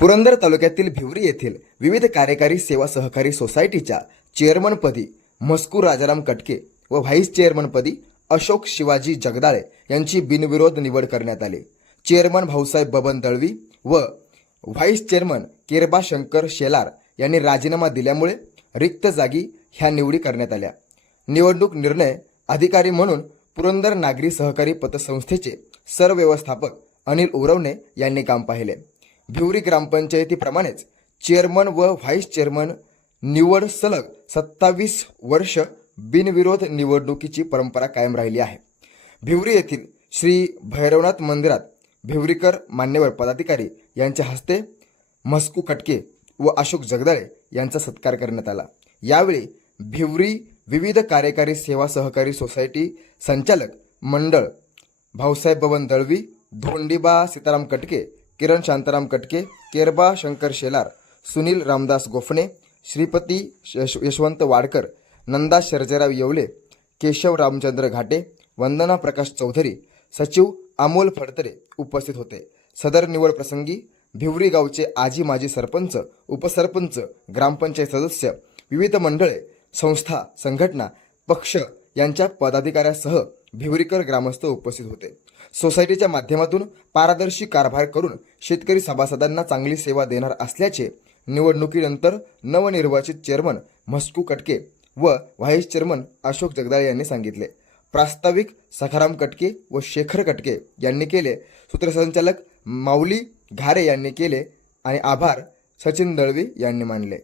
पुरंदर तालुक्यातील भिवरी येथील विविध कार्यकारी सेवा सहकारी सोसायटीच्या चेअरमनपदी मस्कू राजाराम कटके व व्हाईस चेअरमनपदी अशोक शिवाजी जगदाळे यांची बिनविरोध निवड करण्यात आली. चेअरमन भाऊसाहेब बबन दळवी व व्हाईस चेअरमन केरबा शंकर शेलार यांनी राजीनामा दिल्यामुळे रिक्त जागी ह्या निवडी करण्यात आल्या. निवडणूक निर्णय अधिकारी म्हणून पुरंदर नागरी सहकारी पतसंस्थेचे सरव्यवस्थापक अनिल उरवणे यांनी काम पाहिले. भिवरी ग्रामपंचायतीप्रमाणेच चेअरमन व व्हाईस चेअरमन निवड सलग सत्तावीस वर्ष बिनविरोध निवडणुकीची परंपरा कायम राहिली आहे. भिवरी येथील श्री भैरवनाथ मंदिरात भिवरीकर मान्यवर पदाधिकारी यांच्या हस्ते म्हस्कू कटके व अशोक जगदाळे यांचा सत्कार करण्यात आला. यावेळी भिवरी विविध कार्यकारी सेवा सहकारी सोसायटी संचालक मंडळ भाऊसाहेब बबन दळवी धोंडीबा सीताराम कटके किरण शांताराम कटके केरबा शंकर शेलार सुनील रामदास गोफणे श्रीपती यश यशवंत वाडकर नंदा शर्जेराव येवले केशव रामचंद्र घाटे वंदना प्रकाश चौधरी सचिव अमोल फडतरे उपस्थित होते. सदर निवड प्रसंगी भिवरी गावचे आजी माजी सरपंच उपसरपंच ग्रामपंचायत सदस्य विविध मंडळे संस्था संघटना पक्ष यांच्या पदाधिकाऱ्यासह भिवरीकर ग्रामस्थ उपस्थित होते. सोसायटीच्या माध्यमातून पारदर्शी कारभार करून शेतकरी सभासदांना चांगली सेवा देणार असल्याचे निवडणुकीनंतर नवनिर्वाचित चेअरमन म्हस्कू कटके व व्हाईस चेअरमन अशोक जगदाळे यांनी सांगितले. प्रास्ताविक सखाराम कटके व शेखर कटके यांनी केले. सूत्रसंचालक माऊली घारे यांनी केले आणि आभार सचिन दळवी यांनी मानले.